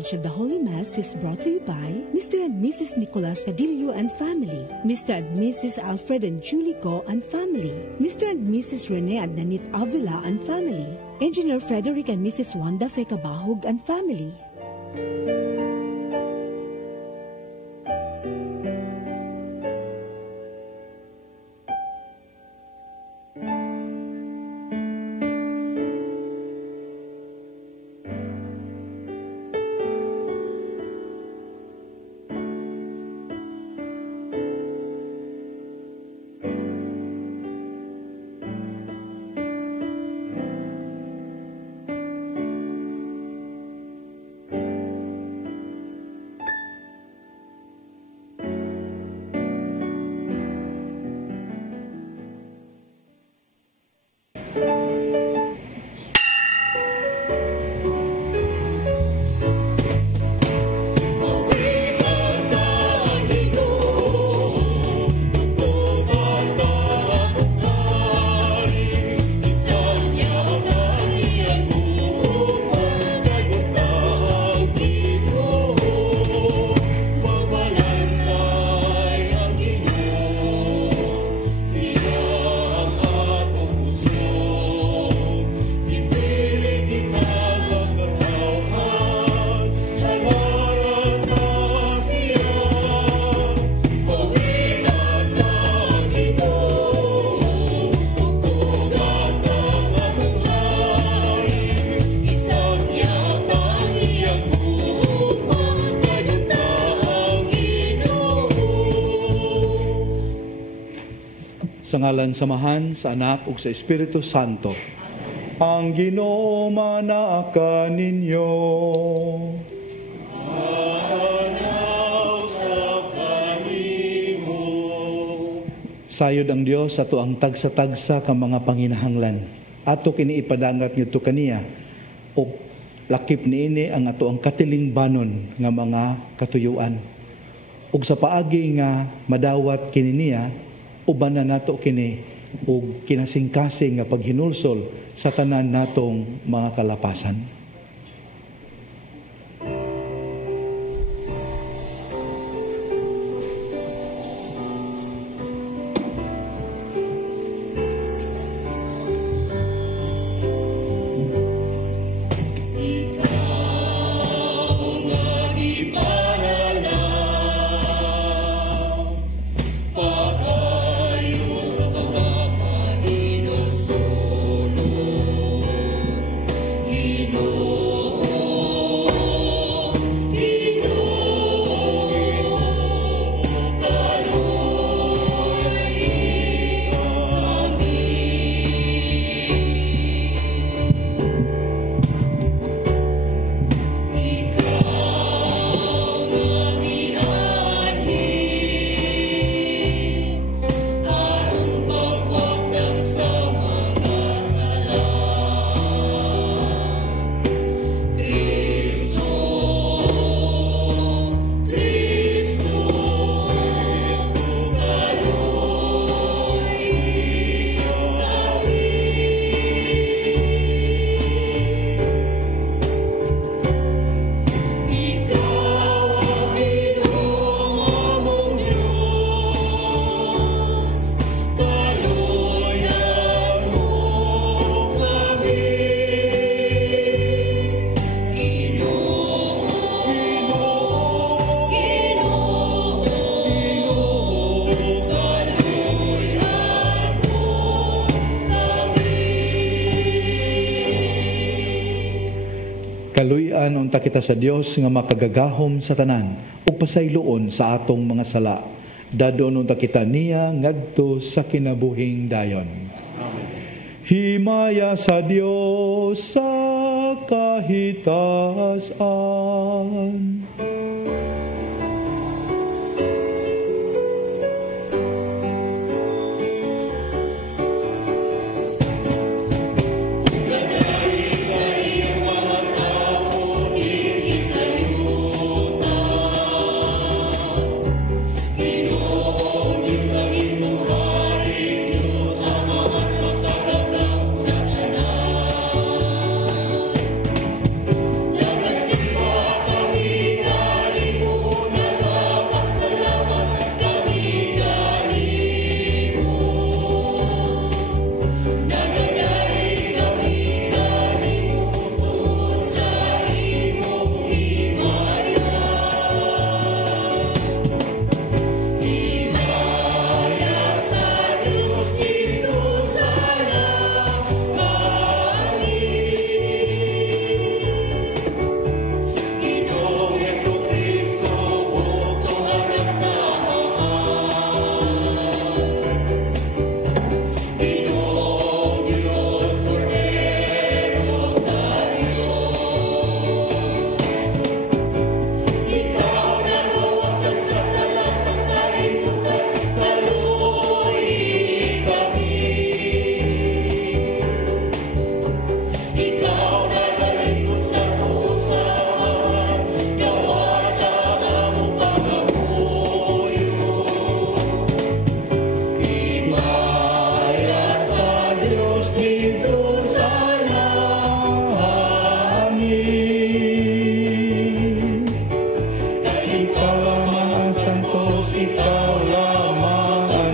coverage of the Holy Mass is brought to you by Mr. and Mrs. Nicolas Cadillo and family, Mr. and Mrs. Alfred and Julie Go and family, Mr. and Mrs. Rene and Nanit Avila and family, Engineer Frederick and Mrs. Wanda Fekabahog and family. Sa ngalan samahan, sa Anak ug sa Espiritu Santo. Ang Ginoo manaka ninyo. Sayod ang Dios ato ang tagsa-tagsa ka mga panginahanglan. Ato kini ipadangat ngadto kaniya ug lakip niini ang ato ang katilingbanon nga mga katuyuan. Ug sa paagi nga madawat kini niya, uban na nato kini ug kinasingkasing nga paghinulsol sa tanan natong mga kalapasan. Kaluyan unta kita sa Dios nga makagagahom sa tanan ug pasayloon sa atong mga sala. Dadon unta kita niya ngadto sa kinabuhing dayon. Himaya sa Dios sa kahitasan. Kami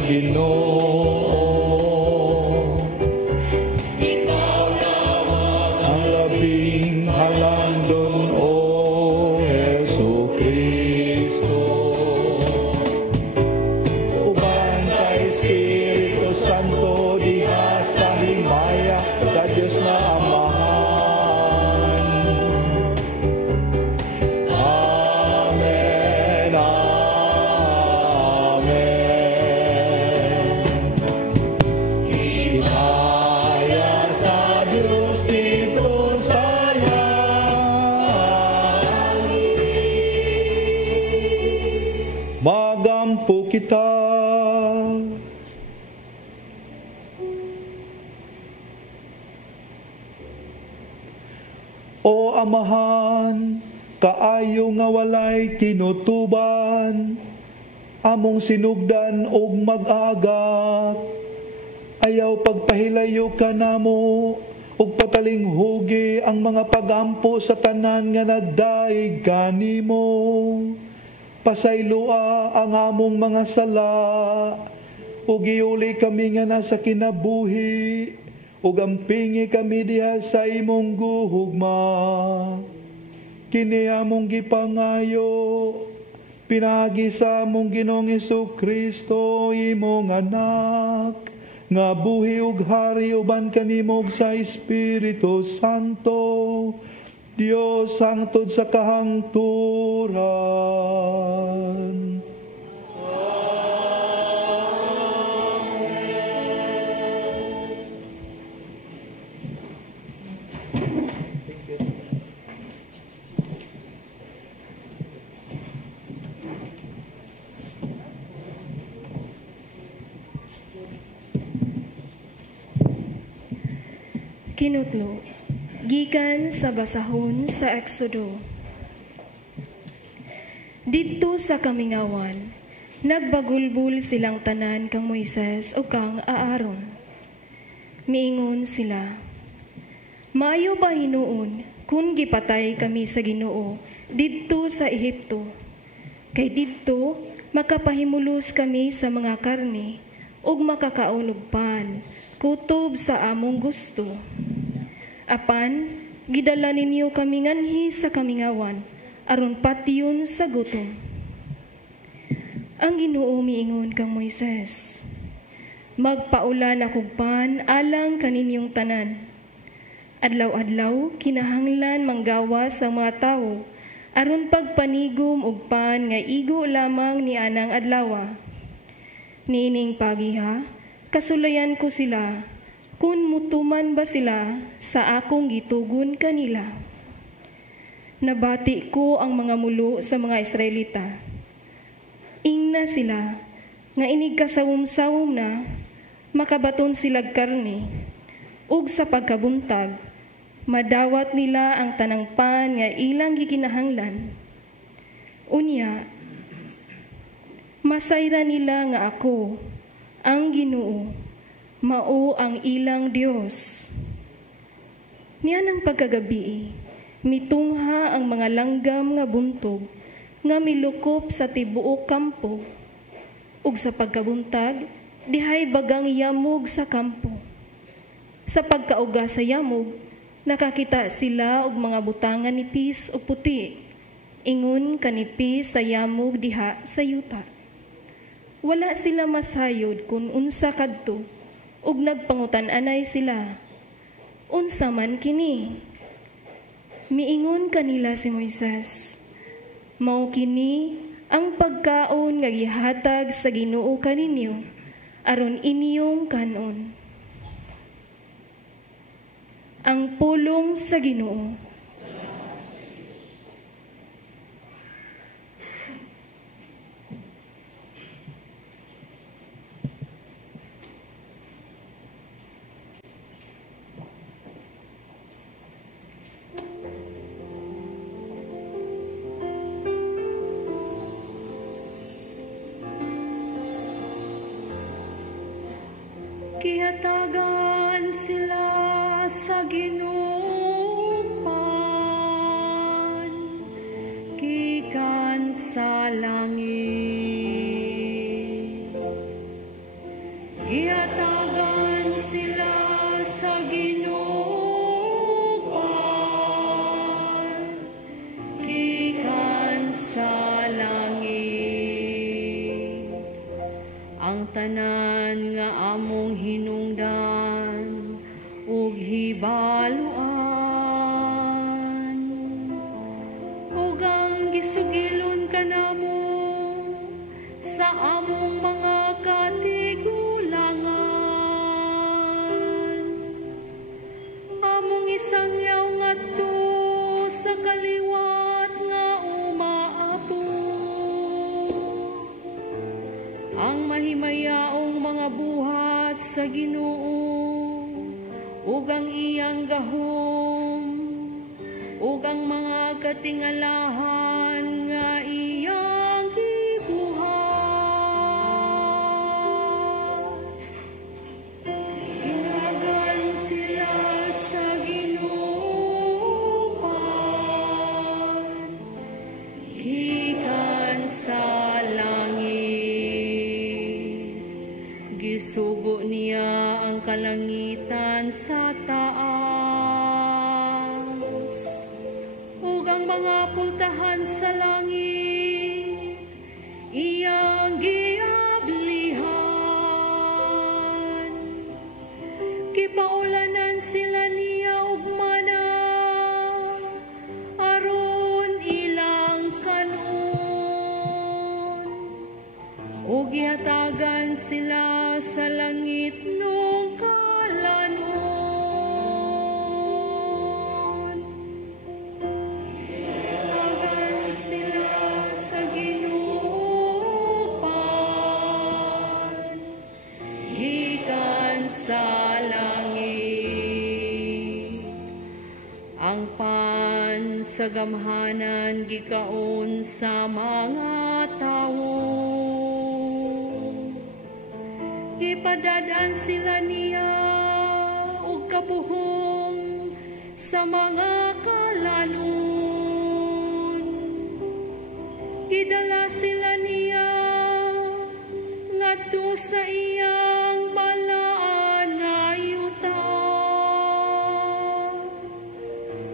Ginoo. Ikaw lamang ang labing halandon, O Hesu Kristo. Uban sa Espiritu Santo, diha sa himaya sa Diyos na Amahan. Amen, amen. Himaya sa Diyos dito sa langit. Magampo kita. O Amahan, kaayo nga walay tinutuban, among sinugdan og mag-agat, ayaw pagpahilayo ka namo, ug patalinghugi ang mga pagampo sa tanan nga nagdaig kanimo. Pasaylua ang among mga sala, ug iuli kami nga nasa kinabuhi, ug ampingi kami diha sa imong guhugma. Kini among gipangayo, pinagi sa among Ginoong Jesucristo, imong anak, nga buhi ug hari uban kanimo sa Espiritu Santo, Dios hangtod sa kahangturan. Kinutlo, gikan sa basahon sa Exodo. Didto sa kamingawan, nagbagulbul silang tanan kang Moises o kang Aaron. Miingon sila, maayo ba hinuon kung gipatay kami sa Ginoo didto sa Ehipto? Kay didto makapahimulos kami sa mga karne ug makakaunog pan, kutob sa among gusto. Apan, gidala ninyo kami nganhi sa kamingawan, aron patiyon sa gutom. Ang Ginoo miingon kang Moises, magpaulan akog pan alang kaninyong tanan. Adlaw-adlaw, kinahanglan manggawas ang mga tao, aron pagpanigom og pan nga igo lamang ni anang adlawa. Niining pagiha, kasulayan ko sila, kung mutuman ba sila sa akong gitugon kanila. Nabati ko ang mga mulo sa mga Israelita. Ingna sila, nga inig kasawom-sawom na, makabaton silag karne, ug sa pagkabuntag, madawat nila ang tanang pan nga ilang gikinahanglan. Unya, masayra nila nga ako, ang Ginoo, mao ang ilang Dios. Nianang pagkagabi, mitungha ang mga langgam nga buntog, nga milukop sa tibuok kampo, ug sa pagkabuntag, dihay bagang yamog sa kampo. Sa pagkauga sa yamog, nakakita sila og mga butangan nipis o puti, ingon kanipis sa yamog diha sa yuta. Wala sila masayod kung unsa kadto, ug nagpangutan-anay sila, unsa man kini? Miingon kanila si Moises, mao kini ang pagkaon nga gihatag sa Ginoo kaninyo, aron inyong kanon. Ang pulong sa Ginoo. Kihatagan sila sa Ginoo pan, gikan sa langit. Gihatagan sila sa ginupan, gikan sa langit. Ang tanan nga among hinungdan ug hibaluan, ug ang gisugilon kanamo sa among mga katigulangan. Among isangyaw ngadto sa kaliwat nga umaapo, ang mahimayaong mga buhat sa Ginoo ug ang iyang gahom ug ang mga katingalahan nga iyang gibuhat. Inagan sila sa ginupan, gikan sa langit. Gisugo niya ang kalangitan sa taas, ug ang mga pultahan sa langit iyang giablihan. Kipaulanan sila niya og mana aron ilang kanon, ug gihatagan sila sa langit nung kalanon. Gihatagan sila sa ginupan, gikan sa langit. Ang pan sa gamhanan gikaon sa mga tawo, gipadadaan sila niya og kabuhong sa mga kalanon. Gidala sila niya ngadto sa iyang balaan nga yuta,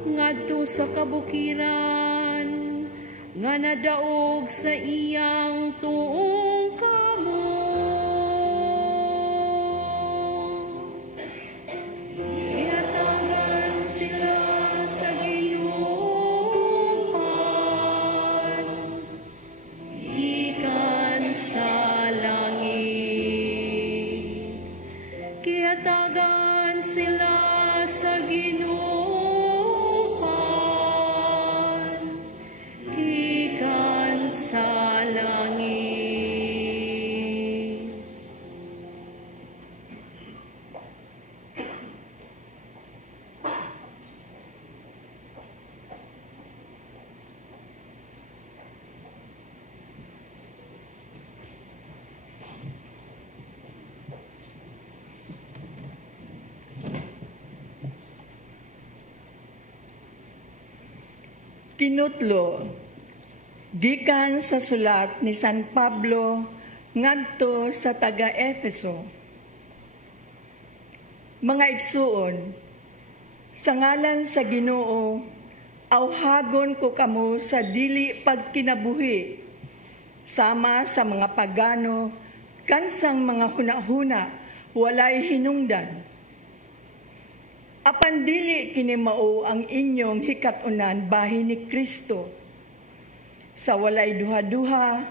ngadto sa kabukiran nga nadaog sa iyang tuong kamo. Gihatagan sila sa ginupan, gikan sa langit. Gihatagan sila sa ginupan, gikan sa langit. Tinutlo, gikan sa sulat ni San Pablo ngadto sa taga-Efeso. Mga igsuon, sa ngalan sa Ginoo, awhagon ko kamo sa dili pagkinabuhi, sama sa mga pagano, kansang mga hunahuna, walay hinungdan. Apan dili kini mao ang inyong hikatunan bahin ni Kristo. Sa walay duha-duha,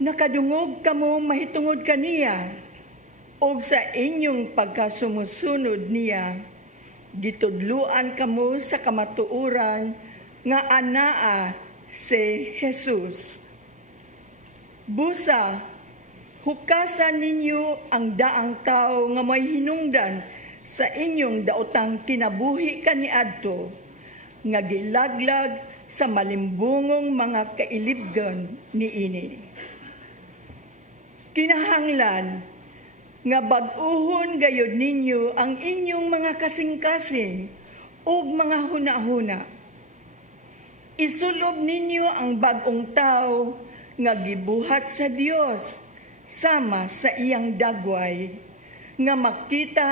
nakadungog kamo mahitungod kaniya, o sa inyong pagkasumusunod niya, gitudluan kamo sa kamatuuran nga anaa si Jesus. Busa, hukasan ninyo ang daang tao nga may hinungdan sa inyong daotang kinabuhi kaniadto, nga gilaglag sa malimbungong mga kailibgan niini. Kinahanglan nga bag-uhon gayod ninyo ang inyong mga kasing-kasing ug mga hunahuna. Isulob ninyo ang bag-ong tao nga gibuhat sa Dios sama sa iyang dagway, nga makita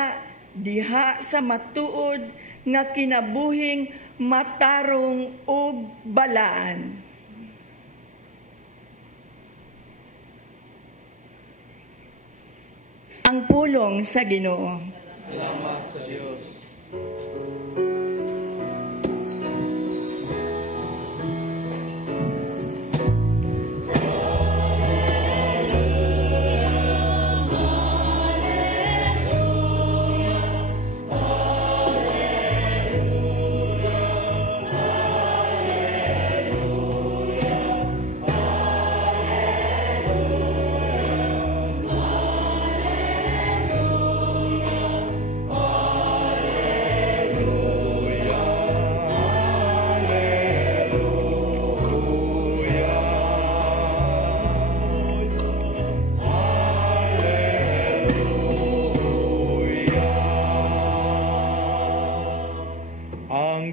diha sa matuod nga kinabuhing matarong ug balaan. Ang pulong sa Ginoo. Salamat sa Diyos.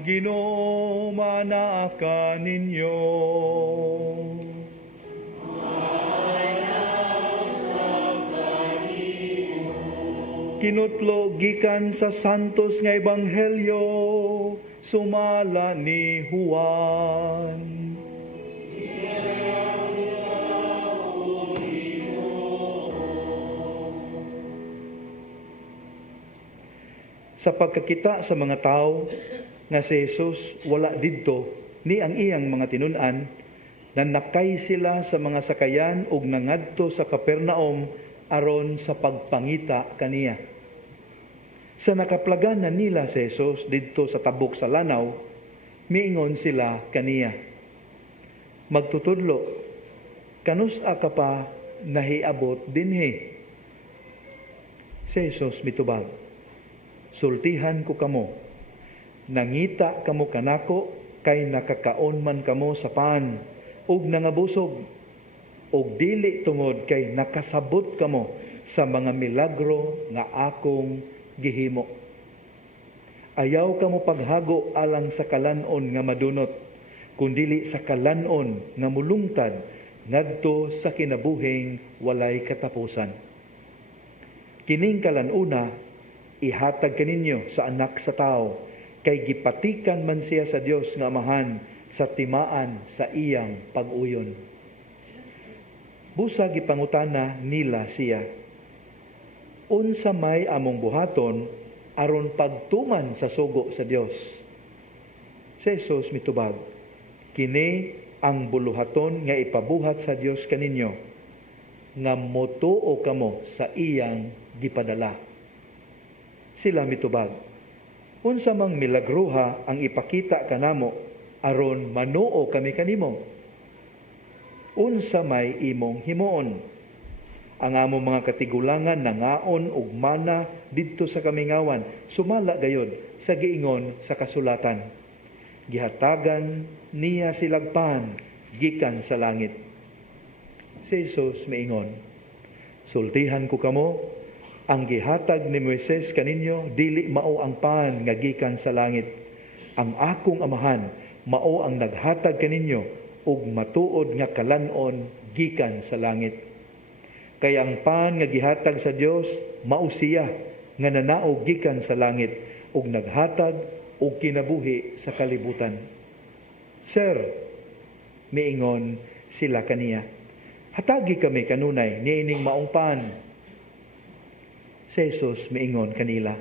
Ginoo manaka ninyo. Kinutlo gikan sa santos nga ebanghelyo sumala ni Juan. Sa pagkakita sa mga tao nga si Jesus wala didto ni ang iyang mga tinun-an, nanakay sila sa mga sakayan ug nangadto sa Capernaum aron sa pagpangita kaniya. Sa nakaplagan na nila si Jesus didto sa tabok sa lanaw, miingon sila kaniya, "Magtutudlo, kanus-a ka pa nahiabot dinhi?" Si Jesus mitubag, "Sultihan ko kamo, nangita kamo kanako kay nakakaon man kamo sa paan ug nangabusog, ug dili tungod kay nakasabot kamo sa mga milagro nga akong gihimo. Ayaw kamo paghago alang sa kalanon nga madunot, kundili sa kalanon nga mulungtad ngadto sa kinabuhing walay katapusan. Kining kalanuna ihatag kaninyo sa anak sa tao, kay gipatikan man siya sa Dios nga Amahan sa timaan sa iyang pag-uyon." Busa gipangutana nila siya, "Unsa may among buhaton aron pagtuman sa sugo sa Dios?" Si Jesus mitubag, "Kini ang buluhaton nga ipabuhat sa Dios kaninyo, nga motuo kamo sa iyang gipadala." Sila mitubag, "Unsa mang milagruha ang ipakita kanamo aron manuo kami kanimo? Unsa may imong himuon? Ang among mga katigulangan nangaon og mana didto sa kamingawan, sumala gayod sa giingon sa kasulatan. Gihatagan niya silag pan gikan sa langit." Si Jesus miingon, "Sultihan ko kamo, ang gihatag ni Moises kaninyo dili mao ang pan nga gikan sa langit. Ang akong Amahan mao ang naghatag kaninyo ug matuod nga kalanon gikan sa langit. Kay ang pan nga gihatag sa Dios mao siya nga nanaog gikan sa langit ug naghatag og kinabuhi sa kalibutan." "Sir," miingon sila kaniya, "hatagi kami kanunay niining maong pan." Si Jesus miingon kanila,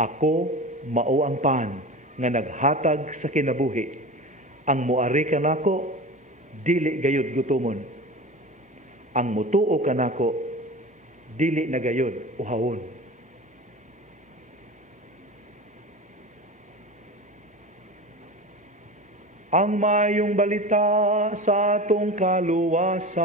"Ako mao ang pan nga naghatag sa kinabuhi. Ang moari kanako dili gayud gutomon. Ang mutuo kanako dili na gayud uhawon." Ang mayong balita sa atong kaluwasan.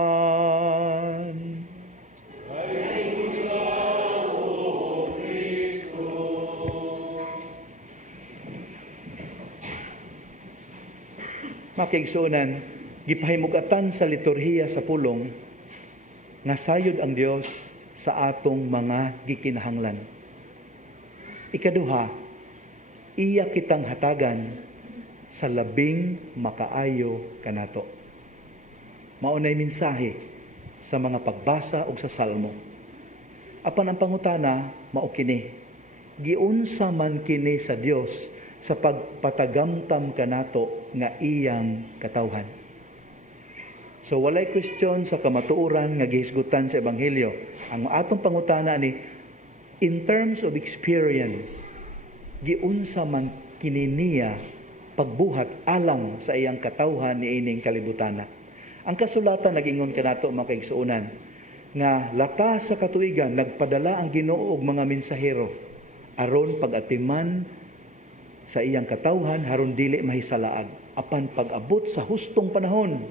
Makigsunan, gipahimugatan sa liturhiya sa pulong, nga sayod ang Dios sa atong mga gikinahanglan. Ikaduha, iya kitang hatagan sa labing makaayo kanato. Maunay mensahe sa mga pagbasa o sa salmo. Apan ang pangutana, mao kini. Giunsa man kini sa Dios sa pagpatagamtam kanato nga iyang katawhan. So walay question sa kamatuoran nga gihisgutan sa ebanghelyo. Ang atong pangutana ni in terms of experience, giunsa man kini niya pagbuhat alang sa iyang katawhan ni ining kalibutana. Ang kasulatan nagingon kanato mga kaigsuonan nga lapas sa katuigan nagpadala ang Ginoo og mga mensahero aron pag-atiman sa iyang katawhan haron dili mahisalaag. Apan pag-abot sa hustong panahon,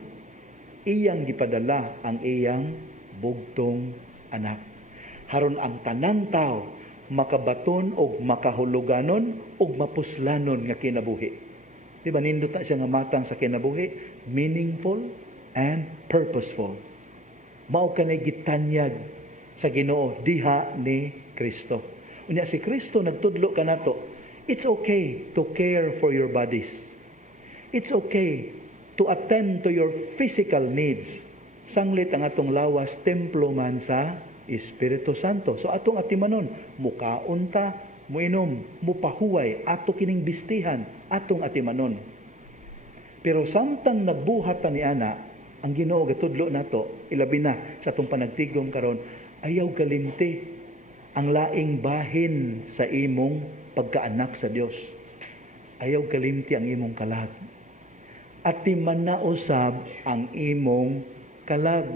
iyang gipadala ang iyang bugtong anak. Haron ang tanang tao makabaton og makahuluganon og mapuslanon nga kinabuhi. Di ba nindot na siya nga matang sa kinabuhi? Meaningful and purposeful. Mao kanay gitanyag sa Ginoo diha ni Kristo. Unya si Kristo nagtudlo kanato, it's okay to care for your bodies. It's okay to attend to your physical needs. Sanglit ang atong lawas, templo man sa Espiritu Santo. So atong atimanon, mukaon ta, muinom, mupahuway, ato kining bistihan, atong atimanon. Pero samtang nagbuhat ta ni ana, ang Ginoo gatudlo nato, ilabi na sa atong panagtigom karon, ayaw kalimti ang laing bahin sa imong pagkaanak sa Dios. Ayaw kalimti ang imong kalag. At timan na usab ang imong kalag.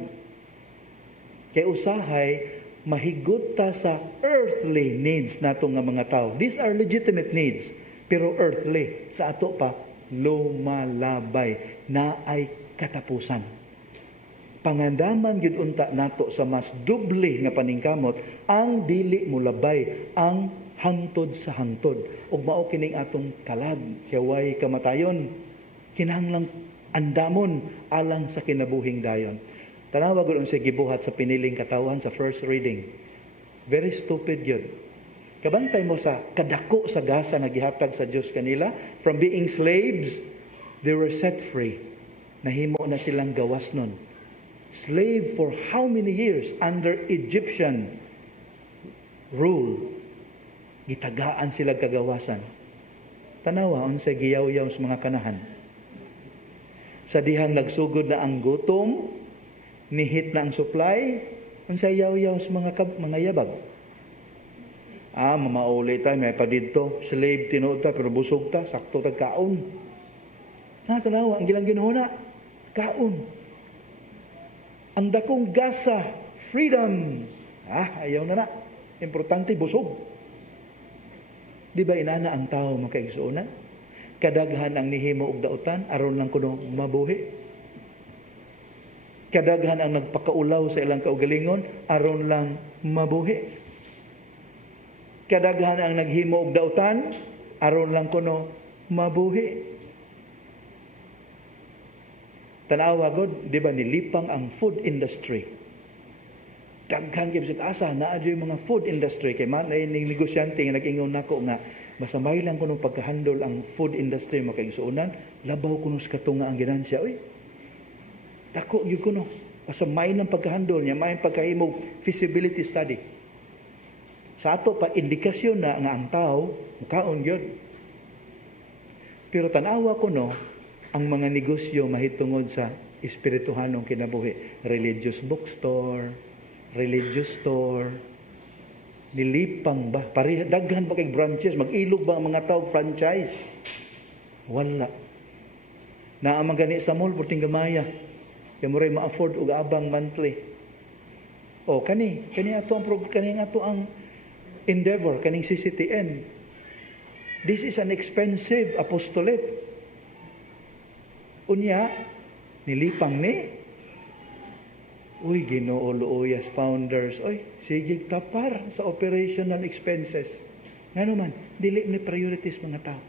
Kay usahay, mahigot ta sa earthly needs nato nga mga tao. These are legitimate needs, pero earthly. Sa ato pa, lumalabay na ay katapusan. Pangandaman yun unta nato sa mas doble nga paningkamot, ang dili mulabay, ang hangtod sa hangtod. Ug mao kining atong kalag, hiyaway kamatayon. Kinahanglang andamon alang sa kinabuhing dayon. Tanawa gud unsay gibuhat sa piniling katawan sa first reading. Very stupid yun. Kabantay mo sa kadako sa gasa nga gihatag sa Dios kanila, from being slaves, they were set free. Nahimo na silang gawas nun. Slave for how many years under Egyptian rule? Gitagaan sila kagawasan. Tanawa unsay giyaw-yaw sa mga kanahan. Sa dihang nagsugod na ang gutom, nihit na ang supply, unsay yaw-yaw sa mga yabag. Mamauli tayo, may pa dito, slave tinuod ta, pero busog ta, sakto tag kaon. Tanawa, ang gilang Ginoo na, kaon. Ang dakong gasa, freedom. Ayaw na. Importante, busog. Di ba inana ang tao makaigsuonan? Kadaghan ang nihimo og dautan aron lang kuno mabuhi. Kadaghan ang nagpakaulaw sa ilang kaugalingon aron lang mabuhi. Kadaghan ang naghimo og dautan aron lang kuno mabuhi. Tanawa gud, di ba nilipang ang food industry. Daghan gyud sa asa naa jud mga food industry kay man ay ning negosyante nga nag-ingon nako nga masamay lang kuno pagka-handle ang food industry makaigsuonan, labaw kuno sa katunga ang ginansya. Uy, dako gyud kuno. Masamay lang pagka-handle niya, may pagkahimog feasibility study. Sa ato pa indikasyon na nga ang tao mukaon gyud. Pero tanawa kuno ang mga negosyo mahitungod sa espirituhanong kinabuhi, religious bookstore, religious store, nilipang ba? Daghan ba kay branches? Mag-ilog ba ang mga tao franchise? Wala. Naamang gani sa mall, puting gamaya. Kaya mo rin ma-afford og abang monthly. Kani ato ang endeavor, kaning CCTN. This is an expensive apostolate. Unya, nilipang ni Uy, Ginoo Luuyas founders, sige tapar sa operational expenses. Nga naman, dili ni priorities mga tao.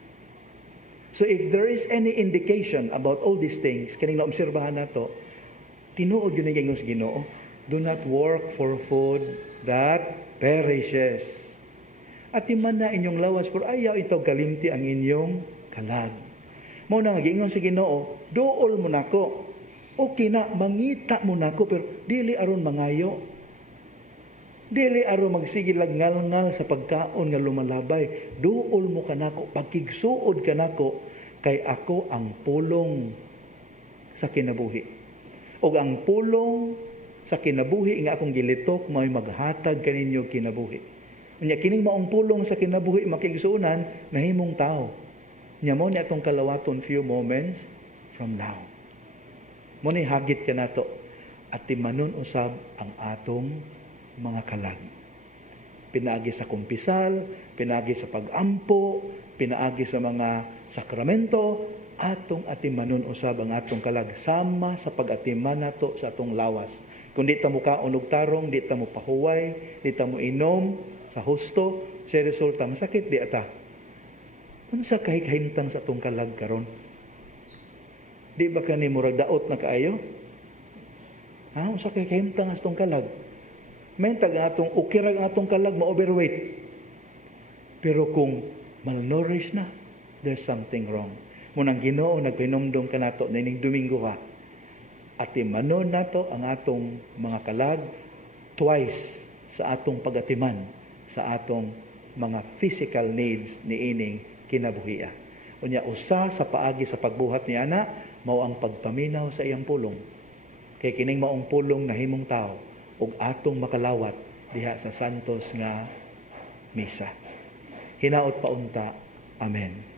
So if there is any indication about all these things, kaning naobserbahan nato, tinuod yun ang Ginoo, do not work for food that perishes. At iman na inyong lawas, pero ayaw ito kalimti ang inyong kalag. Mao na nga giingon sa Ginoo, duol mo nako. Okay na, mangita mo nako, pero dili aron mangayo. Dili aro magsigilag ngal-ngal sa pagkaon nga lumalabay. Duol mo kanako, pagkigsuod kanako, kay ako ang pulong sa kinabuhi. O ang pulong sa kinabuhi nga akong gilitok, may maghatag kaninyo kinabuhi. Unya kining maong pulong sa kinabuhi makigsuunan, nahimong tao. Nya mo ni atong kalawaton few moments from now. Mo ni hagit ka nato at timanon usab ang atong mga kalag. Pinaagi sa kumpisal, pinaagi sa pagampo, pinaagi sa mga sakramento, atong atimanon usab ang atong kalag sama sa pag-atiman nato sa atong lawas. Kung di ta mo kaon og tarong, di ta mo pahuway, di ta mo inom sa husto, sa resulta masakit di ata. Unsa kay kahimtang sa atong kalag karon? Di ba kani murag daot na kaayo? Unsa kay kahimtang sa atong kalag? Mentag atong ukirag atong kalag ma-overweight. Pero kung malnourished na, there's something wrong. Munang Ginoo nagpinomdom kanato nining Domingo ha. At imanon nato ang atong mga kalag twice sa atong pagatiman sa atong mga physical needs ni ining kinabuhia. Unya usa sa paagi sa pagbuhat ni ana mao ang pagpaminaw sa iyang pulong. Kay kining maong pulong nahimong tao ug atong makalawat diha sa santos nga misa. Hinaot pa unta. Amen.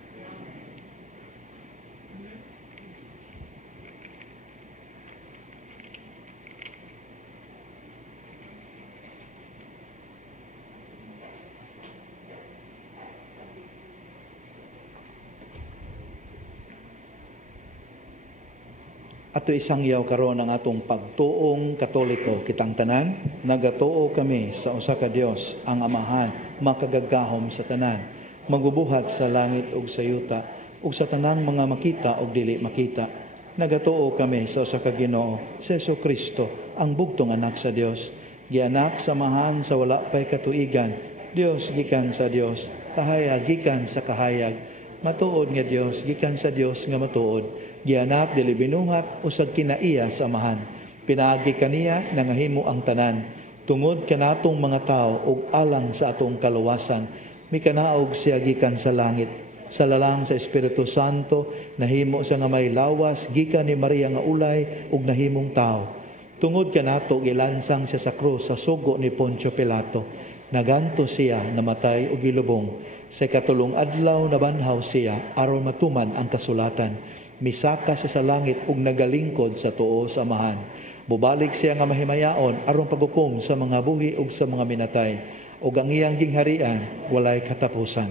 Ato isang yaw karon ang atong pagtuong Katoliko kitang tanan, nagatuo kami sa usa ka Dios, ang Amahan, makagagahom sa tanan, magubuhat sa langit ug sa yuta, ug sa tanang mga makita ug dili makita. Nagatuo kami sa usa ka Ginoo, si Jesucristo, ang bugtong anak sa Dios, gianak sa amahan sa wala pay katuigan, Dios gikan sa Dios, kahayag gikan sa kahayag, matuod nga Dios gikan sa Dios nga matuod. Gianak dili binungat usag kinaiya sa amahan. Pinaagi kaniya nangahimo ang tanan. Tungod kanatong mga tao ug alang sa atong kaluwasan, mikanaog siya gikan sa langit. Sa lalang sa Espiritu Santo, nahimo sa nga may lawas gikan ni Maria nga ulay ug nahimong tao. Tungod kanato gilansang siya sa krus sa sugo ni Poncio Pilato. Naganto siya namatay ug gilubong. Sa katulong adlaw nabanhaw siya aron matuman ang kasulatan. Misaka siya sa langit ug nagalingkod sa tuo sa amahan. Bubalik siya nga mahimayaon aron paghukom sa mga buhi ug sa mga minatay. Ug ang iyang gingharian walay katapusan.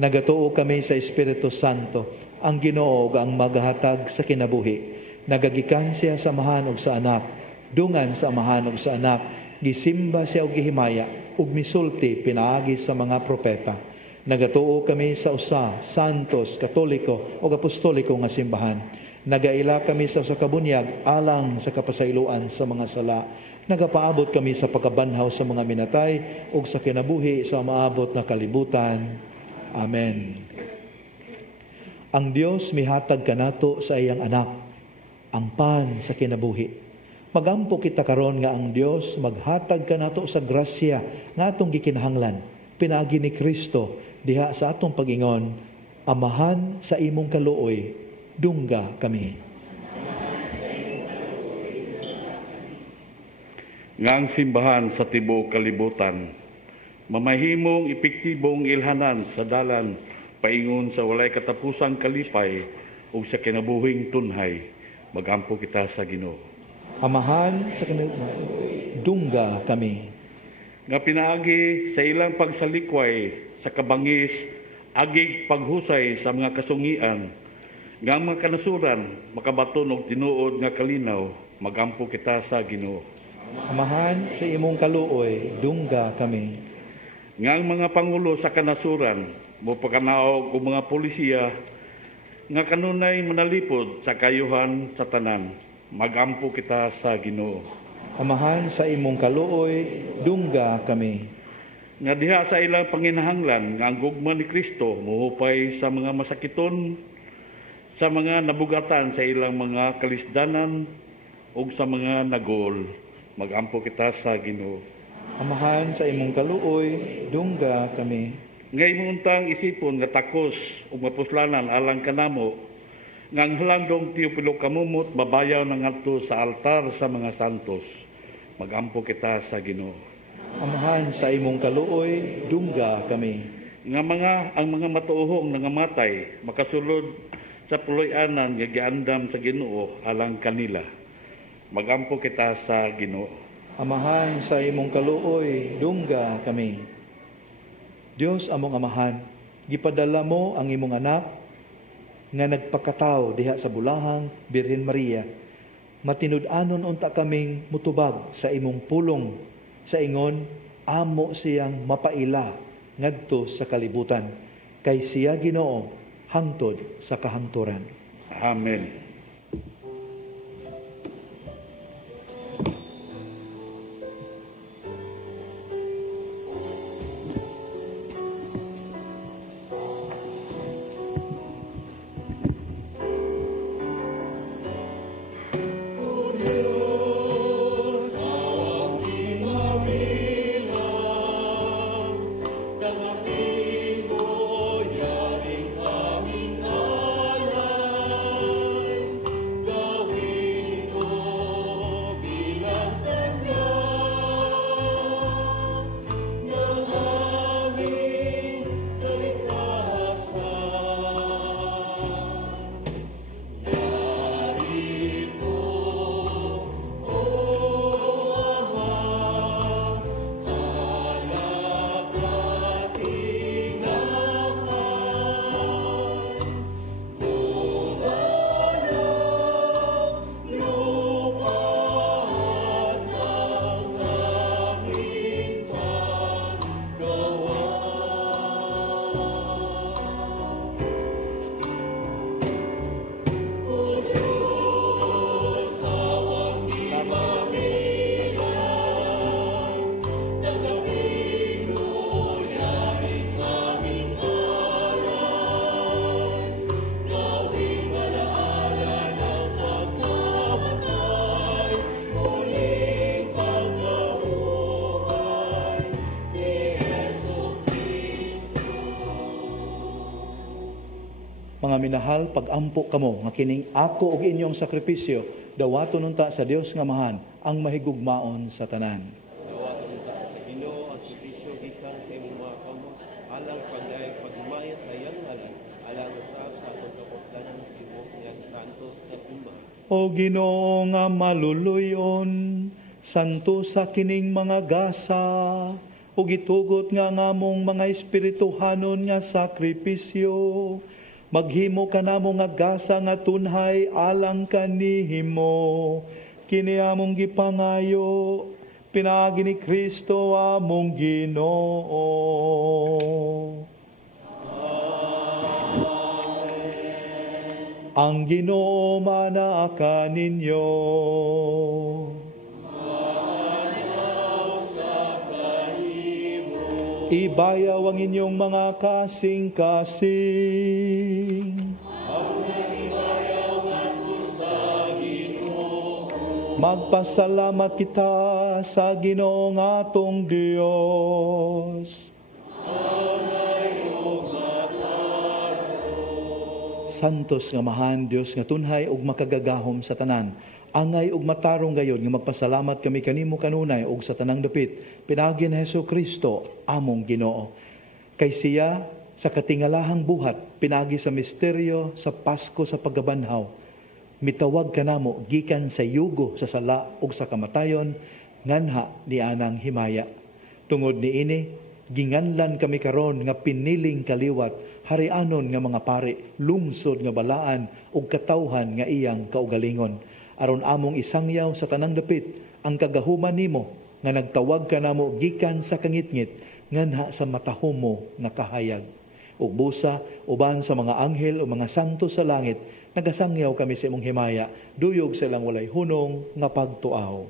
Nagatuo kami sa Espiritu Santo, ang Ginoo ug ang maghatag sa kinabuhi. Nagagikan siya sa amahan ug sa anak. Dungan sa amahan ug sa anak, gisimba siya ug gihimaya ug misulti pinaagi sa mga propeta. Nagatuo kami sa usa, santos, katoliko o apostoliko nga simbahan. Nagaila kami sa usa ka bunyag alang sa kapasayloan sa mga sala. Nagapaabot kami sa pagkabanhaw sa mga minatay ug sa kinabuhi sa maabot na kalibutan. Amen. Ang Dios mihatag kanato sa iyang anak, ang pan sa kinabuhi. Magampo kita karon nga ang Dios maghatag kanato sa grasya nga atong gikinahanglan. Pinaagi ni Kristo diha sa atong pag-ingon, Amahan sa imong kaluoy, dungga kami. Ngang simbahan sa tibuok kalibutan, mamahimong epektibong ilhanan sa dalan, paingon sa walay katapusang kalipay ug sa kinabuhing tunhay, magampo kita sa Ginoo. Amahan sa kaluoy, dungga kami. Nga pinaagi sa ilang pagsalikway sa kabangis, agig paghusay sa mga kasungian, nga mga kanasuran, makabaton og tinuod nga kalinaw, magampo kita sa Ginoo. Amahan sa imong kaluoy, dungga kami. Nga ang mga pangulo sa kanasuran, mopakanaog og mga polisiya, nga kanunay manalipod sa kayuhan sa tanan, magampo kita sa Ginoo. Amahan sa imong kaluoy, dungga kami. Nga diha sa ilang panginahanglan nga ang gugma ni Kristo muhupay sa mga masakiton, sa mga nabugatan sa ilang mga kalisdanan ug sa mga nagol, magampo kita sa Ginoo. Amahan sa imong kaluoy, dungga kami. Ngay muntang isipon nga takos ug mapuslanan alang kanamo, ngang halandong Teopilo kamumot babayaw ng ngadto sa altar sa mga santos. Magampo kita sa Ginoo. Amahan sa imong kaluoy, dungga kami. Ang mga matuohong nangamatay makasulod sa puloy-anan nga giandam sa Ginoo alang kanila. Magampo kita sa Ginoo. Amahan sa imong kaluoy, dungga kami. Dios among amahan, gipadala mo ang imong anak nga nagpakataw diha sa bulahang Birhen Maria. Matinud-anon unta kaming mutubag sa imong pulong sa ingon amo siyang mapaila ngadto sa kalibutan. Kay siya Ginoo hangtod sa kahangturan. Amen. Mga minahal, pag-ampo kamo nga kining ako ug inyong sakripisyo dawaton unta sa Dios nga mahan ang mahigugmaon sa tanan. Dawaton unta sa Ginoo ang sakripisyo gikan sa imong mga kamot alang sa pagmaya sa iyang ngalan alang sa pagkakoptanan ng tibuok nga santos sa simbahan. O Ginoo nga maluluyon, santo sa kining mga gasa, ug itugot nga ngamong mga espirituhanon nga sakripisyo, maghimo ka namo nga gasa nga tunhay alang kanihimo. Kini among gipangayo, pinaagi ni Kristo among Ginoo. Amen. Ang Ginoo manaa ninyo. Ibayaw ang inyong mga kasing-kasing. Magpasalamat kita sa Ginoong atong Dios. Santos nga mahan Dios nga tunhay ug makagagahom sa tanan. Angay ug matarong gayon nga magpasalamat kami kanimo kanunay ug sa tanang dapit pinaagi ni Hesukristo among Ginoo. Kay siya sa katingalahang buhat pinaagi sa misteryo sa Pasko sa paggabanhaw. Mitawag kanamo gikan sa yugo sa sala ug sa kamatayon nganha ni anang himaya. Tungod niini ginganlan kami karon nga piniling kaliwat harianon nga mga pari lungsod nga balaan ug katawhan nga iyang kaugalingon. Aron among isangyaw sa tanang dapit ang kagahuman nimo nga nagtawag ka namo gikan sa kangitngit nganha sa matahumo nga kahayag. Ug busa uban sa mga anghel o mga santo sa langit nagasangyaw kami sa imong himaya duyog silang walay hunong nga pagtuaw.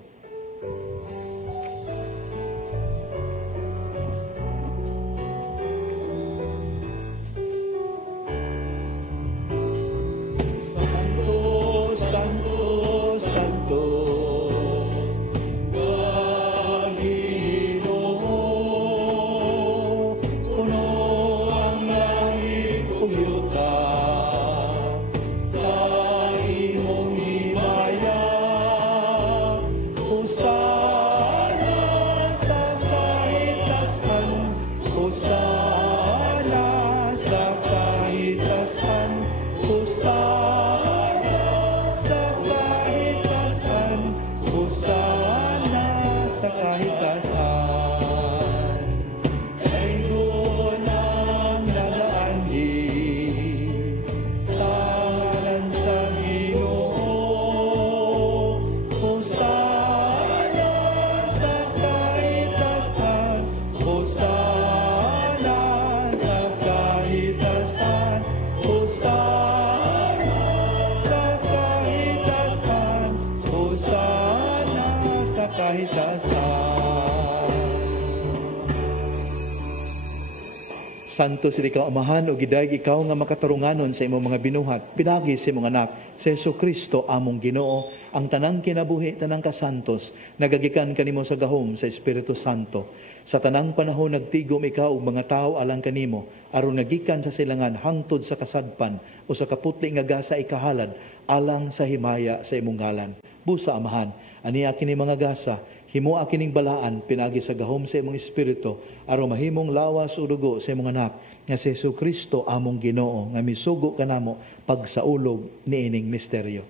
Santo, Santo, Gagino Santo sila ikaw amahan o gidayeg ikaw nga makatarunganon sa imong mga binuhat. Pinagi sa imong anak, sa Jesucristo among Ginoo, ang tanang kinabuhi, tanang kasantos, nagagikan kanimo sa gahom sa Espiritu Santo. Sa tanang panahon nagtigom ikaw ug mga tao alang kanimo, aron nagikan sa silangan hangtod sa kasadpan o sa kaputli nga gasa ikahalad alang sa himaya sa imong ngalan. Busa amahan, aniya kini mga gasa, himo kining balaan pinagi sa gahom sa imong espiritu aron mahimong lawas o dugo sa imong anak nga si Jesucristo among Ginoo nga misugo kanamo pagsaulog niining misteryo.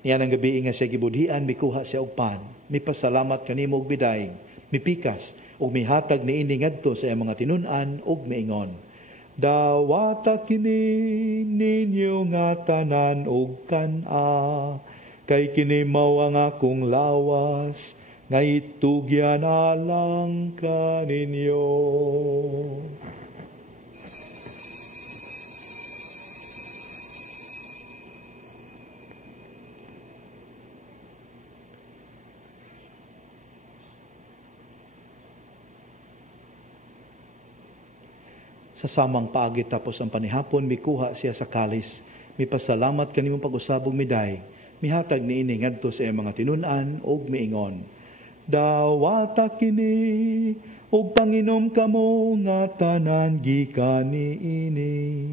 Niyan ang gabi nga siya gibudhian mikuha siya og pan, mipasalamat kanimo og bidayeg, mipikas ug mihatag niini ngadto sa iyang mga tinun-an ug miingon, dawata kini ninyo nga tanan og kan-a, kay kini mao ang akong lawas nga itugyan alang kaninyo. Sa samang paagi tapos ang panihapon, mikuha siya sa kalis. Mipasalamat kanimong pag-usabog miday. Mihatag niini ngadto sa iyang mga tinun-an ug miingon, dawata kini ug panginom kamo nga tanan gikan niini,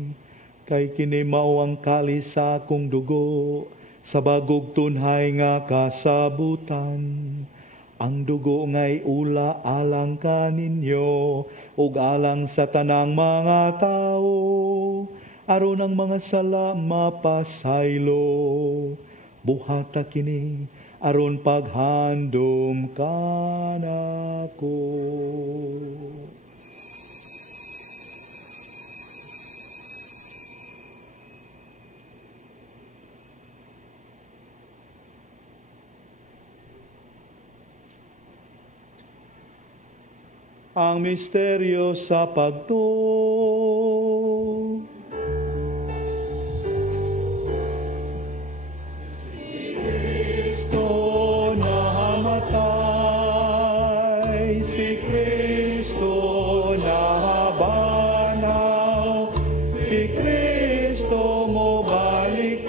kay kini mao ang kalis sa akong dugo sa bagog tunhay nga kasabutan. Ang dugo nga'y ula alang kaninyo ug alang sa tanang mga tao, aron ang mga sala mapasaylo. Buhata kini aron paghandom kanako. Ang misteryo sa pagtuo. Si Kristo namatay, si Kristo nabanaw, si Kristo mo balik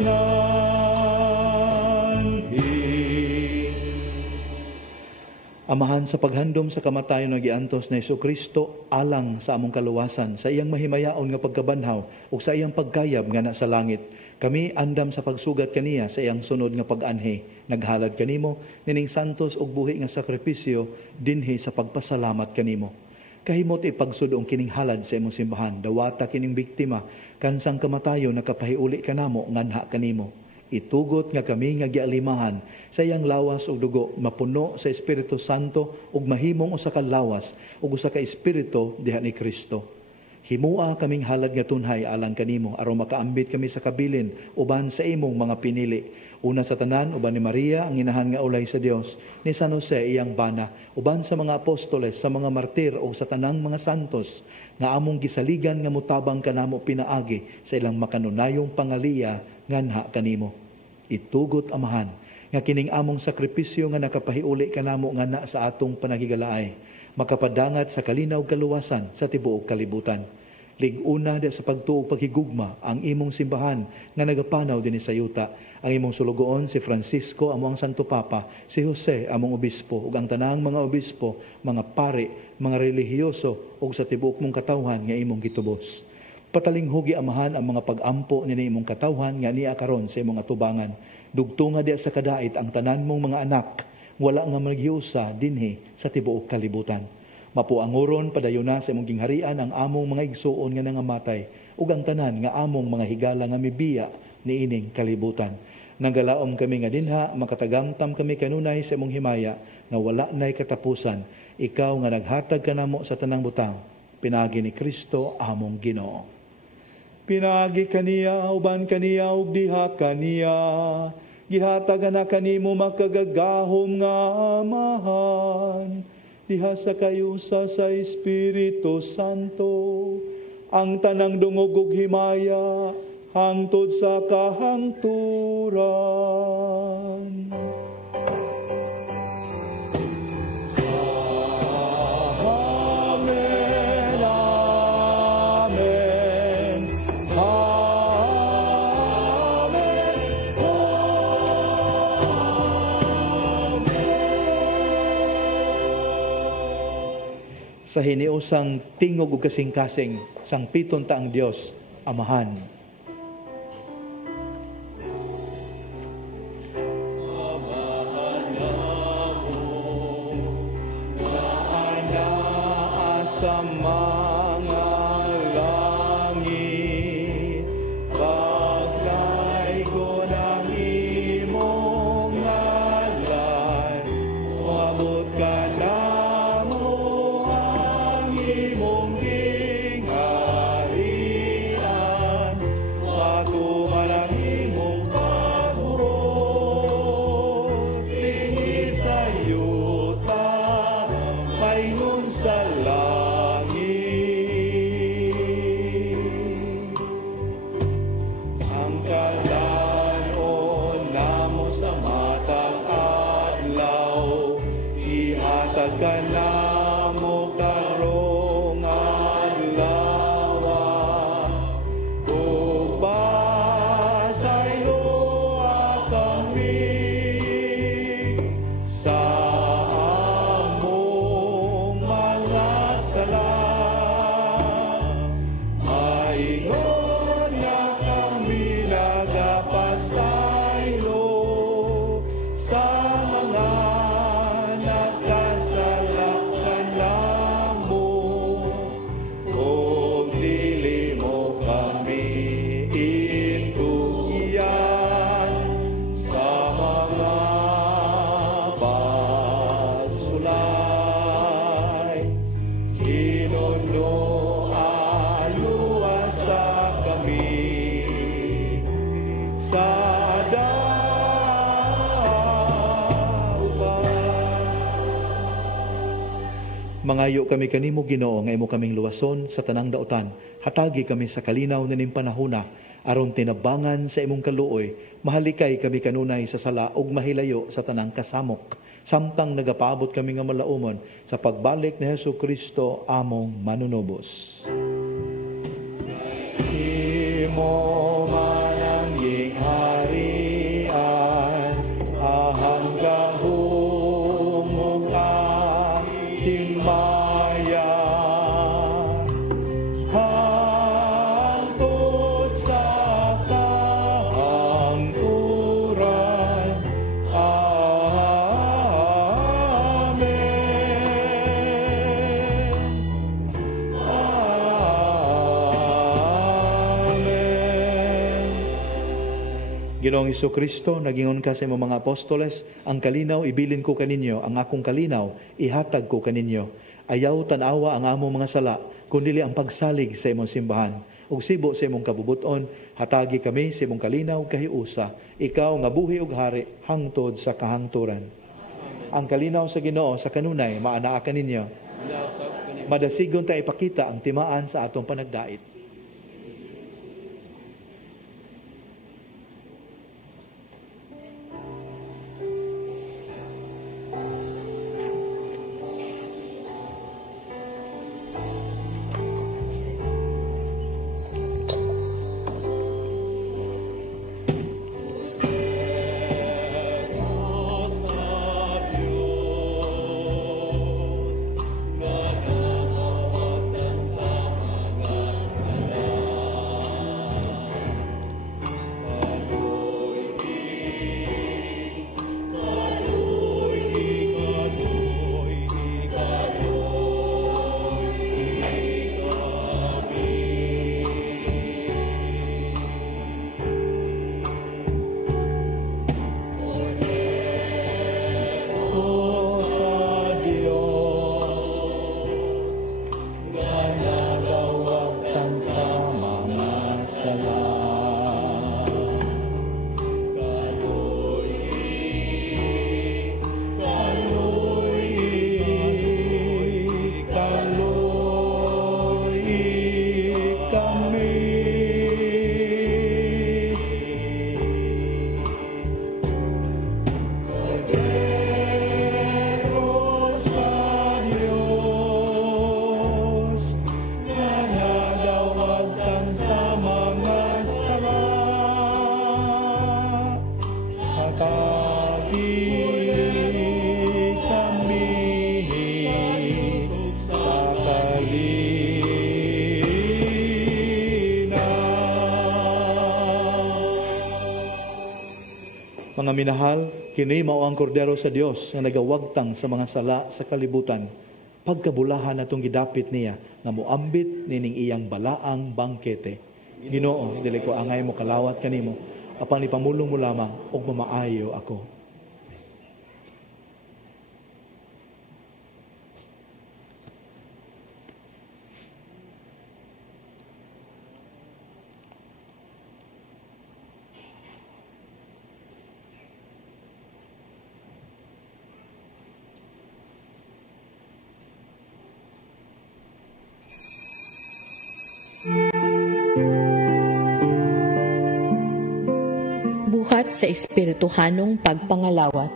Amahan sa paghandom sa kamatayon nga giantos na Jesucristo alang sa among kaluwasan, sa iyang mahimayaon nga pagkabanhaw ug sa iyang pagkayab nga nasa langit. Kami andam sa pagsugat kaniya sa iyang sunod nga pag-anhi. Naghalad kanimo nining santos ug buhi nga sakripisyo dinhi sa pagpasalamat kanimo. Kahimot ipagsudong kining halad sa imong simbahan, dawata kining biktima kansang kamatayon nakapahiuli kanamo nganha kanimo. Itugot nga kami nga gialimahan sa iyang lawas ug dugo, mapuno sa Espiritu Santo ug mahimong usa ka lawas ug usa ka espiritu diha ni Kristo. Himua kaming halad nga tunhay alang kanimo aron makaambit kami sa kabilin uban sa imong mga pinili. Una sa tanan uban ni Maria ang inahan nga ulay sa Dios, ni San Jose iyang bana, uban sa mga apostoles, sa mga martir o sa tanang mga santos nga among gisaligan nga mutabang kanamo pinaagi sa ilang makanunayong pangaliya nganha kanimo. Itugot amahan nga kining among sakripisyo nga nakapahiuli kanamo nganha sa atong panagigalaay, makapadangat sa kalinaw kaluwasan sa tibuok kalibutan. Lig-una di sa pagtuo paghigugma ang imong simbahan nga nagapanaw dinhi sa yuta. Ang imong sulugoon si Francisco among Santo Papa, si Jose among obispo ug ang tanang mga obispo, mga pari, mga relihiyoso ug sa tibuok mong katawhan nga imong gitubos. Patalinghugi amahan ang mga pag-ampo ni imong katawhan nga niya karon sa imong atubangan. Dugtunga di sa kadait ang tanan mong mga anak, wala nga maghiusa dinhi sa tibuok kalibutan. Mapuanguron padayuna sa imong gingharian ang among mga igsuon nga nangamatay ug ang tanan nga among mga higala nga mibiya niining kalibutan. Nagalaom kami nga dinha, makatagamtam kami kanunay sa imong himaya nga wala nay katapusan. Ikaw nga naghatag kanamo sa tanang butang, pinagi ni Kristo among Ginoo. Pinagi kaniya, uban kaniya, ug diha kaniya. Gihatagan na kanimo makagagahom nga amahan. Diha sa kayusa sa Espiritu Santo, ang tanang dungog ug himaya, hangtod sa kahangturan. Amen, sa hiniusang tingog ug kasing-kasing sang piton taang Dios, Amahan. Sa mga langit, pagkay ko ng imong ngalan, umabot ka na mo ang imong gingharian, matuman ang imong pagbuot, tingin sa yuta, paingon sa langit. Ka na mo karong adlaw, upasayo kami sa among mga sala, maingon na kami nagapasaylo sa mga Mangayo kami kanimo Ginoo nga imo kaming luwason sa tanang daotan. Hatagi kami sa kalinaw ning panahona aron tinabangan sa imong kaluoy. Mahalikay kami kanunay sa sala ug mahilayo sa tanang kasamok. Samtang nagapaabot kami nga malaumon sa pagbalik ni Hesukristo among manunubos. Imo man ang gingharian, ahang gahumong himaya, hangtod sa kahangturan. Amen. Amen. Ginoong Hesukristo, nagingon ka sa imong mga apostoles, ang kalinaw ibilin ko kaninyo, ang akong kalinaw ihatag ko kaninyo. Ayaw tanawa ang among mga sala, kundi ang pagsalig sa imong simbahan. Ug sibo sa imong kabubuton, hatagi kami sa imong kalinaw kahiusa. Ikaw nga buhi ug hari hangtod sa kahangturan. Ang kalinaw sa Ginoo sa kanunay maanaa kaninyo. Madasigon ta ipakita ang timaan sa atong panagdait. Mga minahal, kini mao ang kordero sa Dios nga nagawagtang sa mga sala sa kalibutan. Pagkabulahan natong gidapit niya nga moambit nining iyang balaang bangkete. Ginoo, dili ko angay mo kalawat kanimo, apan ipamulong mo lamang og mamaayo ako. Buhat sa espirituhanong pagpangalawat.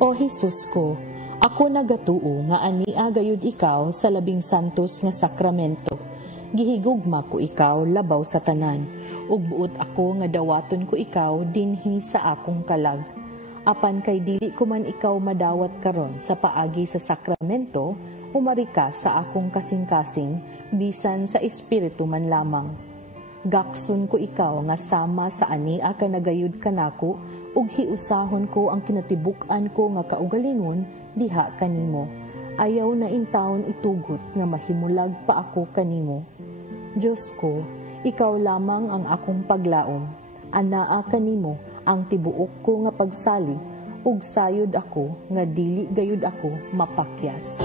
O Hesus ko, ako nagatuo nga ania gayud ikaw sa labing santos nga sakramento. Gihigugma ko ikaw labaw sa tanan, ug buot ako nga dawaton ko ikaw dinhi sa akong kalag. Apan kay dili ko man ikaw madawat karon sa paagi sa sakramento, umari ka sa akong kasing-kasing, bisan sa espiritu man lamang. Gakson ko ikaw nga sama sa ania ka nagayud kanako, ug hiusahon ko ang kinatibuk-an ko nga kaugalingon diha kanimo. Ayaw na intawon itugot nga mahimulag pa ako kanimo. Diyos ko, ikaw lamang ang akong paglaom. Anaa kanimo ang tibuok ko nga pagsalig, ug sayod ako nga dili gayud ako mapakyas.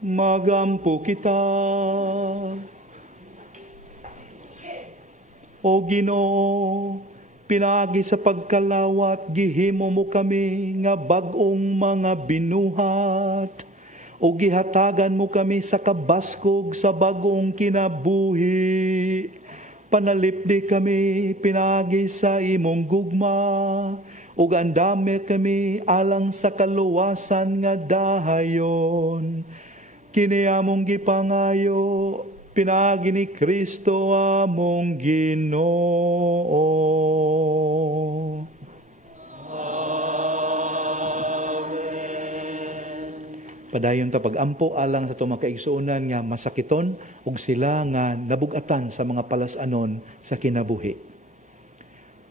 Magampo kita, O Ginoo, Pinagi sa pagkalawat, gihimo mo kami nga bag-ong mga binuhat. O gihatagan mo kami sa kabaskog sa bagong kinabuhi. Panalipdi kami, pinagi sa imong gugma. O gandame kami alang sa kaluwasan nga dahayon. Kiniamong gipangayo, pinagi ni Kristo among Ginoo. Padayon ta pag-ampo alang sa itong makaigsuunan nga masakiton ug sila nga nabugatan sa mga palasanon sa kinabuhi.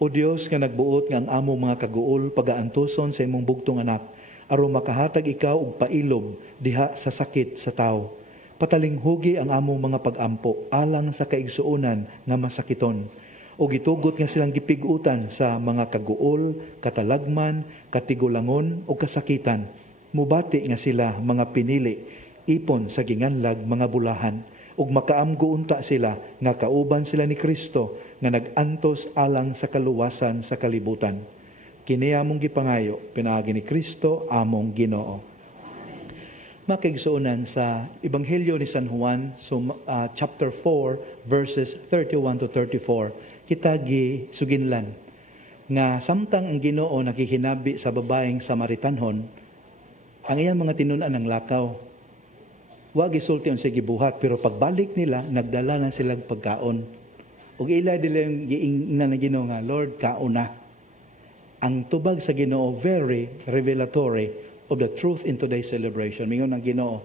O Dios nga nagbuot nga ang amo mga kaguol pagaantuson sa imong bugtong anak aron makahatag ikaw og pailob diha sa sakit sa tao. Patalinghugi ang amo mga pag-ampo alang sa kaigsuunan nga masakiton. O gitugot nga silang gipigutan sa mga kaguol, katalagman, katigulangon o kasakitan. Mubati nga sila mga pinili, ipon sa ginganlag mga bulahan, ug makaamgo unta sila nga kauban sila ni Kristo nga nagantos alang sa kaluwasan sa kalibutan. Kini among gipangayo, pinaagi ni Kristo among Ginoo. Makaigsuunan sa Ebanghelyo ni San Juan, chapter 4, verses 31 to 34, kita gisuginlan nga samtang ang Ginoo nakihinabi sa babaeng Samaritanhon, ang iyang mga tinunan ng lakaw. Wag isulti sa gibuhat, pero pagbalik nila, nagdala na silang pagkaon. Ug ila nila yung giingnan na Ginoo nga, Lord, kauna. Ang tubag sa Ginoo, very revelatory of the truth in today's celebration. Mingon ang Ginoo,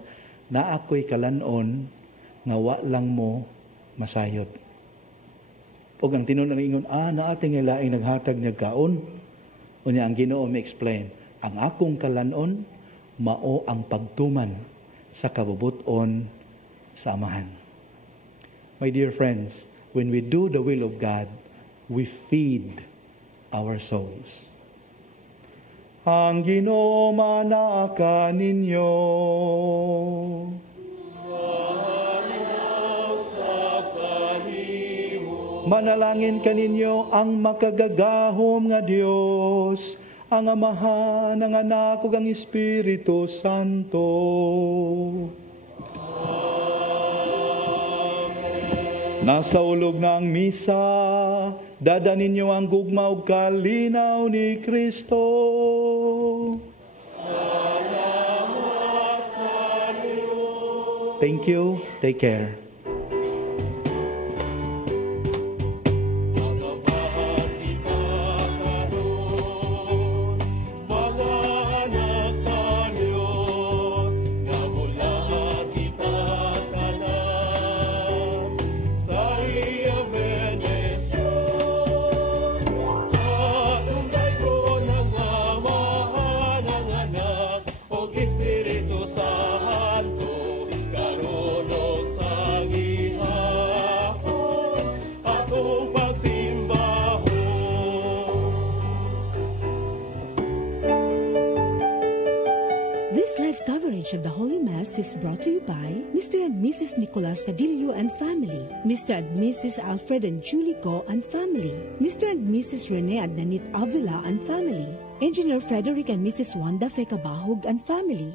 na ako'y kalanon, nga wa lang mo masayod. Ug ang tinunan ingon, na ating ilaing naghatag niya kaon. Unya ang Ginoo may explain, ang akong kalanon, mao ang pagtuman sa kabubuton sa Amahan. My dear friends, when we do the will of God, we feed our souls. Ang Ginoo manaka ninyo. Manalangin kaninyo ang makagagahom nga Dios, ang Amahan, ang Anak, ug ang Espiritu Santo. Amen. Nasa ulog na ang misa, dada ninyo ang gugma ug kalinaw ni Kristo. Salamat sa Diyos. Thank you. Take care. Of the Holy Mass is brought to you by Mr. and Mrs. Nicolas Cadillo and family, Mr. and Mrs. Alfred and Julie Go and family, Mr. and Mrs. Rene and Nanit Avila and family, Engineer Frederick and Mrs. Wanda Fecabahog and family.